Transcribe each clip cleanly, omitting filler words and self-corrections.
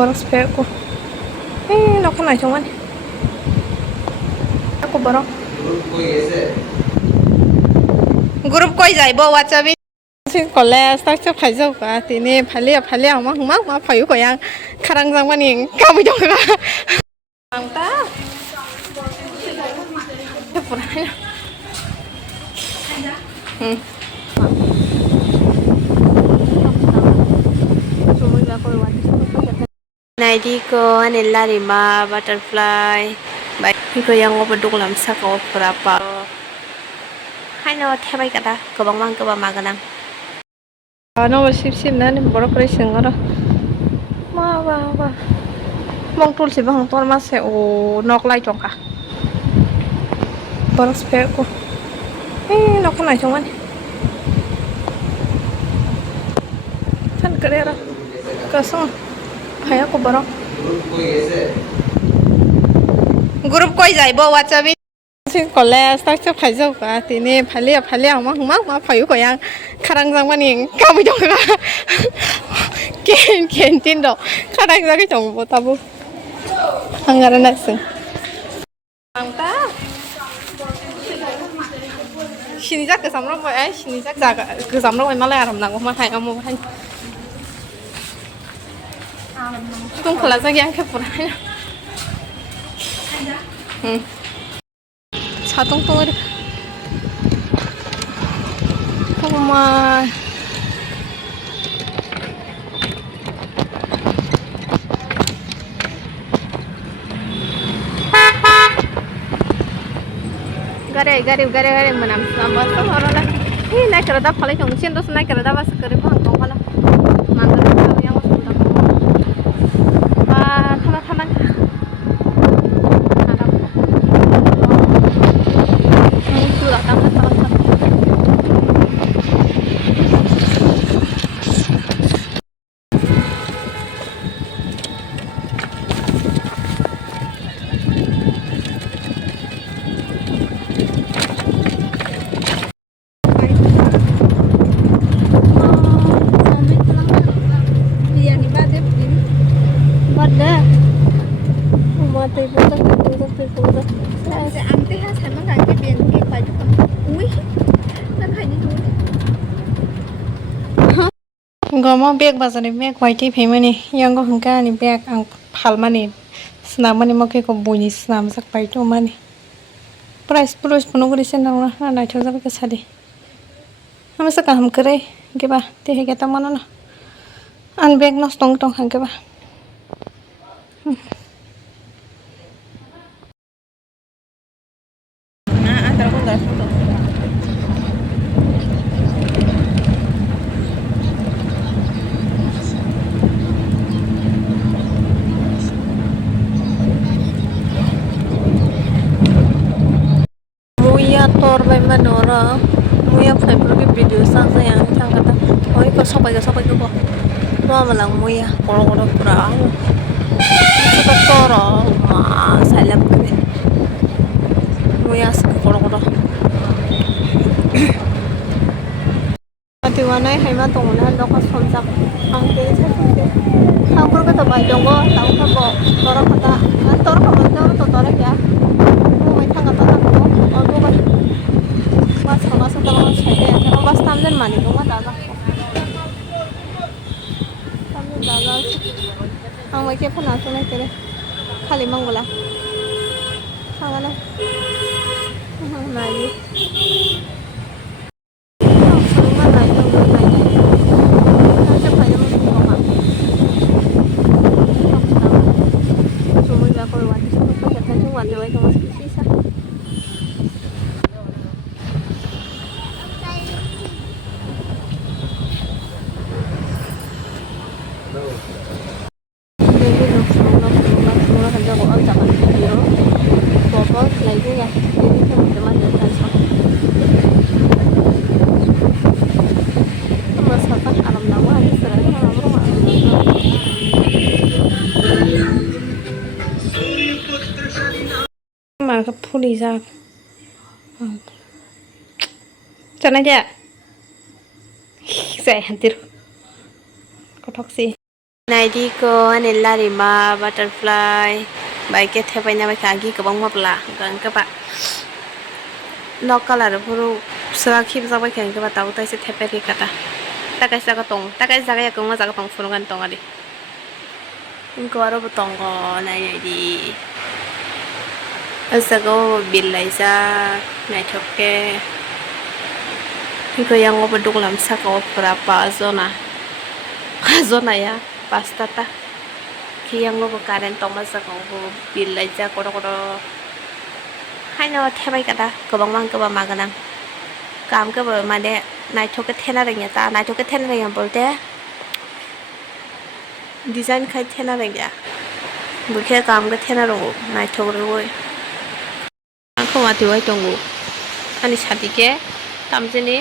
Kokborok sepelku. Nó không này trong anh. Kokborok. Group koi jai bo WhatsApp. Sin college tak chap khai jau ka tini phale ma phayu ko yang kharang jang mani ka bu jong ka. Ang ta. Tripura. Naidi ko ane Larima butterfly. Baik ko yang ngobaduk lam sakot berapa. Hai no thebai kata kobang mang ko ba maganang. Nó ship na ni borok koi singara. Ma. Mong tul si bang ton mas se o nok lai chong ka. Borok spare ko. Nó không này trong anh. Thân kere ra. Kasong. Paiya Kokborok. Group koi jai bo WhatsApp. Sin college tak chap khai jau ka tini phale ma phayu ko yang kharang jang mani ka bu jong ka. Ken tin do kharang jang jong bo tabu. Angara na sing. Ang ta. Sinijak ke samrong boy sinijak jaga ke samrong ma la ram nang ma hai amu hai. Tung khala jang yang ke pura. Satung tori. Oma. Gare menam sambal orang. Ini naik kereta paling jongsin terus naik kereta bas kereta hangkong kala. Mantar yang sudah. Teman-teman. Sudah tamat teman-teman. Goma bag bazar bag white payment yang go hangka ni bag ang phal mani snam mani moke ko buni snam sak pai to mani price plus puno guri sen na na thau jabe ka sadi हम से काम करे के बा ते हे केता मन ना अन बैग नस तंग हंके बा ना अंतर को दा फोटो मुया तोर बाय मनोरा मुया फाइबर के video sang yang sang kata oi ko sopai ko no malang muya koro pura suka toro ma salam kene muya sa koro ati wanai hai ma tong na lo ko somjak ang te sa te ang koro ka bai dong go tang ka bo toro kata toro ka mo toro kya mo mai thang ka ta ko o go ba mas sama sa toro sa te pero bas tam jan mani ko ma daga daga ang mai ke phana so nai tere khali mangbola sangala nai Puli ra cho nó chưa dễ hẳn tiệt có thóc gì Naidi ko ane Larima butterfly baik ke tepai na baik agi ke bang mapla gang ke pak nok color puru seraki bisa baik ke pak tahu tahu se tepai ke kata tak kaisa ka tong tak kaisa ka yakung ma jaga tong furungan tong adi ingko aro botong ko naidi asa ko bilai sa nai thokke ingko yang ngo beduk lam sa ko berapa zona ya pasta ta khi yang lo karen tong ma sa ko bilai ja ko hai no thebai kata ko bang mang ko ba ma ganang काम के माने नाइथो के थेना रंग ता नाइथो के थेना रंग बोलते डिजाइन खाई थेना रंग बुखे काम के थेना रंग नाइथो रे वो आंखो माति वाई तंगु आनि साथी के तामजेनि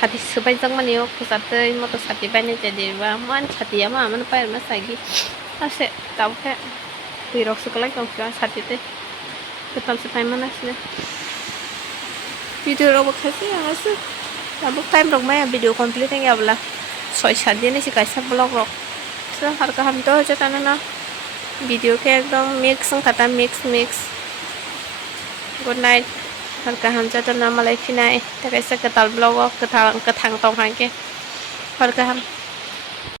साथी सबाय जंग माने खुसाते मतो साथी बाने जेदिबा मान साथीया मा मन पायर मा सागी आसे तावके बिरक सकलाय कंफ्रा साथी ते केताल से टाइम मानासने video rok kasi asu tabuk time rok mai video complete ngi abla 6-7 दिन से कैसा ब्लॉग रok so har ka ham to jata na video ke ekdom mix kata mix good night har ka ham jata na malai finai ta kaisa ketal blog ke thang tong hang ke har ka ham